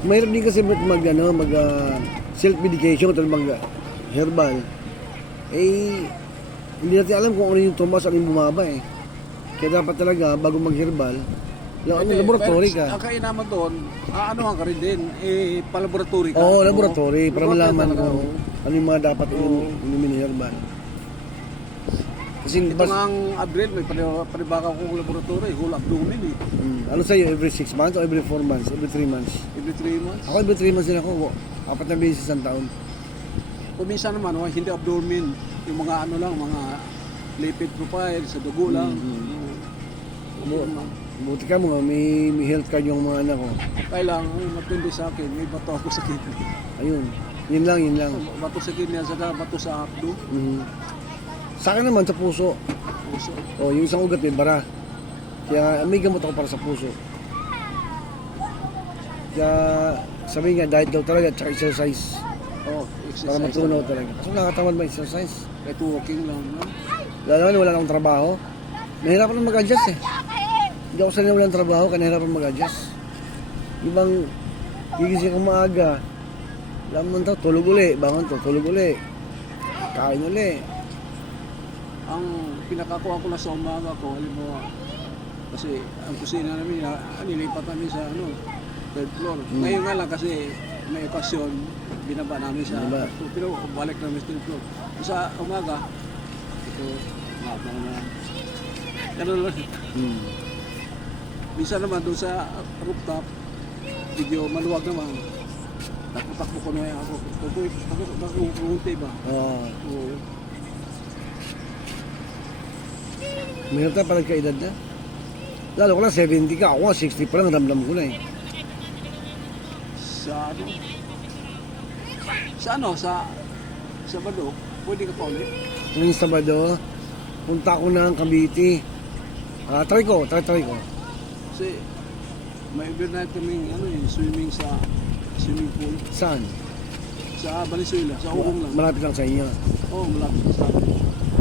Mahirap din kasi mag self-medication at mag herbal. Eh, hindi natin alam kung ano yung tumas at yung bumaba eh. Kaya dapat talaga, bago mag-herbal, laboratory ka. Ang kainaman doon, ano ka rin din, pa-laboratory ka. Oo, laboratory, para malaman talaga, kung ano yung mga dapat inumin herbal. Kasi ito nga ang Adrel, may panibaka kong laboratory, whole abdomen eh. Ano sa'yo, every 6 months o every 4 months? Every 3 months? Every 3 months. Ako every 3 months din ako. 4 na beses isang taon. Kung minsan naman, hindi abdomen, yung mga ano lang, mga lipid profile, sa dugo lang. Buti ka mo, may health card yung mga anak ko. Kaya lang, matindi sa akin, may bato ako sa kidney. Ayun, yun lang. Bato sa kidney, saka bato sa abdo. Sa akin naman, sa puso. Puso. Yung isang ugat may bara. Kaya may gamot ako para sa puso. Kaya sabi nga, diet daw talaga, tsaka exercise. Exercise. Para matunaw talaga. Kasi nakakatamad ma-exercise. Kahit walking lang, no? Lalo na wala akong trabaho. Nahirapan na mag-adjust eh. Hindi ako sanay walang trabaho, kaya nahirapan mag-adjust. Ibang gigising ko maaga. Alam mo ito, tulog uli. Bangon to, tulog uli. Kain uli. Ang pinakakuha ko na sa umaga ko, halimbawa, kasi ang kusina namin, nilipat namin sa third floor. Ngayon nga lang kasi may okasyon, binaba namin sa pero balik namin sa third floor. Sa umaga, ito, mabang na. Ganun lang. Minsan naman doon sa rooftop, medyo maluwag naman. Takbo-takbo ko na ako. Nakukunti ba? Oo. Mahirap tayo parang kaedad na. Lalo ko lang 70 ka. Ako nga 60 pa lang, ramdam ko na eh. Sa Bado, pwede ka pa ulit? Ngayong Sabado, punta ko ng Cavite. Try ko. Kasi may overnight kaming swimming sa swimming pool. Saan? Sa Valenzuela, sa Ugong lang. Malapit lang sa inyo. Oo, malapit sa amin.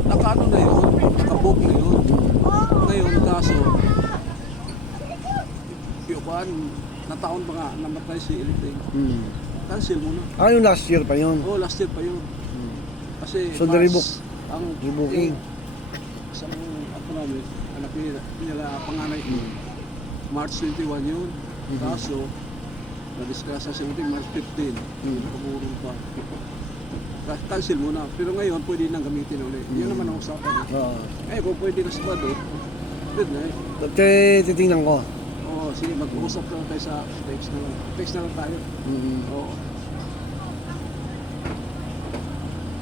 Nakaano na yun, nakabook na yun. Ngayon, kaso, yung nataon pa nga, namatay si Eliting. Cancel muna. Yung last year pa yun. Oo, last year pa yun. Kasi So, na-rebook? Ang rebooking. Isang ako namin, anak nila panganay ko. March 21 yun. Kaso, na-discuss sa Eliting March 15. Nakaburong pa. Cancel muna. Pero ngayon, pwede nang gamitin ulit. Yun naman ang usapan. Ngayon, kung pwede na sa Bado, good na eh. Titingnan ko. Oo, sige, mag-uusap na tayo sa text na lang. Text na lang tayo. Oo.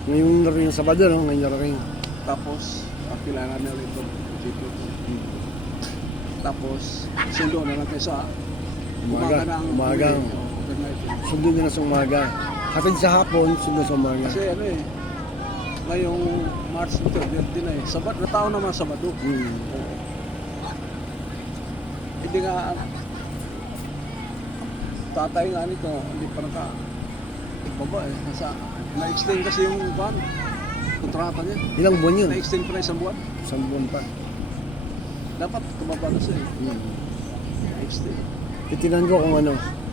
Ngayong naring Sabado, no? Ngayong naring. Tapos, kailangan na ulit ito. Tapos, sundo na lang tayo sa umagang. Sundo na sa umaga. Hatid sa hapon, sundo sa umaga. Kasi ngayong March 3 na eh. Natao naman Sabado. Hindi nga, tatay nga nito, hindi pa baba eh. Na-extend kasi yung kontrata niya. Ilang buwan yun? Na-extend pa na isang buwan. Isang buwan pa. Dapat tumaba na siya eh. Na-extend. Titinan ko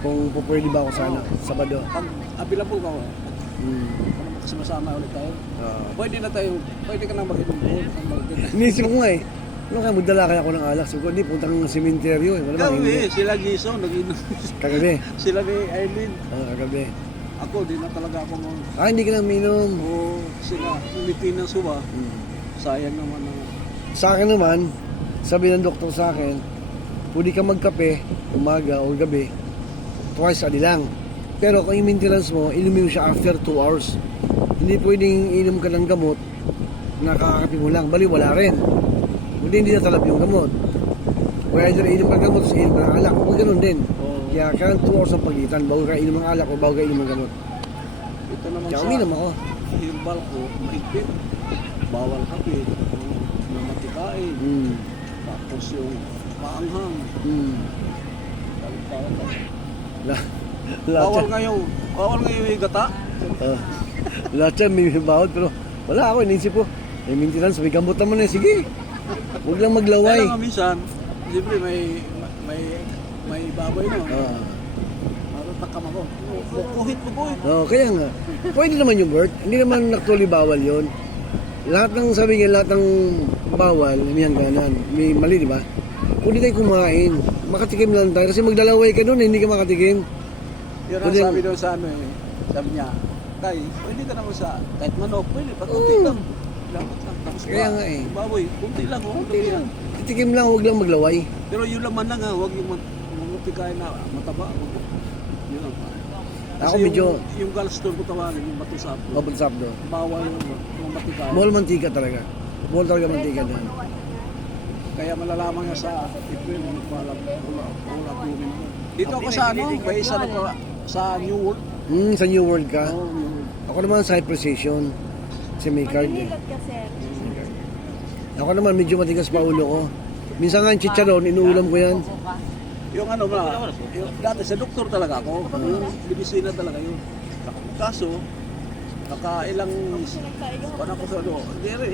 kung pwede ba ako sana, Sabado. Pag available ka, sumasama ulit tayo. Pwede ka nang mag-inom doon. Inisip ko nga eh. Ano kaya magdala kaya ako ng alak? Sabi ko, hindi, punta kang sementeryo eh. Wala bang hindi? Sila Jason, nag-inom. Kagabi? Sila ni Aileen. Kagabi. Ako, di na talaga ako mo. Hindi ka nang minom. Oo, sila. Umitin ng suba. Sayang naman. Sa akin naman, sabi ng doktor sa akin, pwede ka magkape, umaga o gabi, twice a day lang. Pero kung yung maintenance mo, inumin mo siya after 2 hours. Hindi pwedeng inom ka ng gamot, nakakape mo lang. Bali, wala rin. Hindi na talab yung gamot. Kaya either inom ka ng gamot, sa inom ka ng alak. Huwag ganun din. Kaya kailangan 2 hours ang pagitan, bago ka inom ng alak o bago ka inom ng gamot. Ito naman kaya uminom ako. Herbal ko, mahigpit. Bawal kape, namatikain. Tapos yung maanghang. Bawal nga yung higata. Lahat yan may bawal, pero wala ako, inisip ko. May maintenance, may gamot naman eh. Sige, huwag lang maglaway. Kaya nga minsan, siyempre may baboy no. Parang ako. Bukuhit. Kaya nga. Pwede naman yung Bert. Hindi naman actually bawal yon. Lahat ng sabi nga, lahat ng bawal, may hangganan. May mali, di ba? Kung di tayo kumain, makatikim lang tayo. Kasi magdalaway ka doon, hindi ka makatikim. Yun ang Pwede- sabi doon sa ano eh. Sabi niya, Kay, pwede ka naman sa kahit manok, pwede. Pag kunti lang. Dapat lang. Tapos Kaya nga eh. baboy, kunti lang. Kunti lang. Titikim lang, huwag lang maglaway. Pero yun laman lang ha, huwag yung matikain na mataba. Yun lang. Ako medyo- yung gallstone ko tawagin, yung bato sa aplo. Mabulsap doon. Bawal yung matikain. Mahal mantika talaga. Mahal talaga mantika doon. Kaya malalaman nga sa April, wala tumin mo. Dito ako sa ano, may isa na pa sa New World. Sa New World ka? Oh, New World. Ako naman sa Precision. Kasi may card eh. Manilot ka, sir. Ako naman medyo matigas pa ulo ko. Minsan nga yung chicharon, inuulam ko yan. Yung ano ba, yung, dati sa doktor talaga ako, yung medisina talaga yun. Kaso, nakailang, Nagkailan. paano ko sa ano, hindi rin,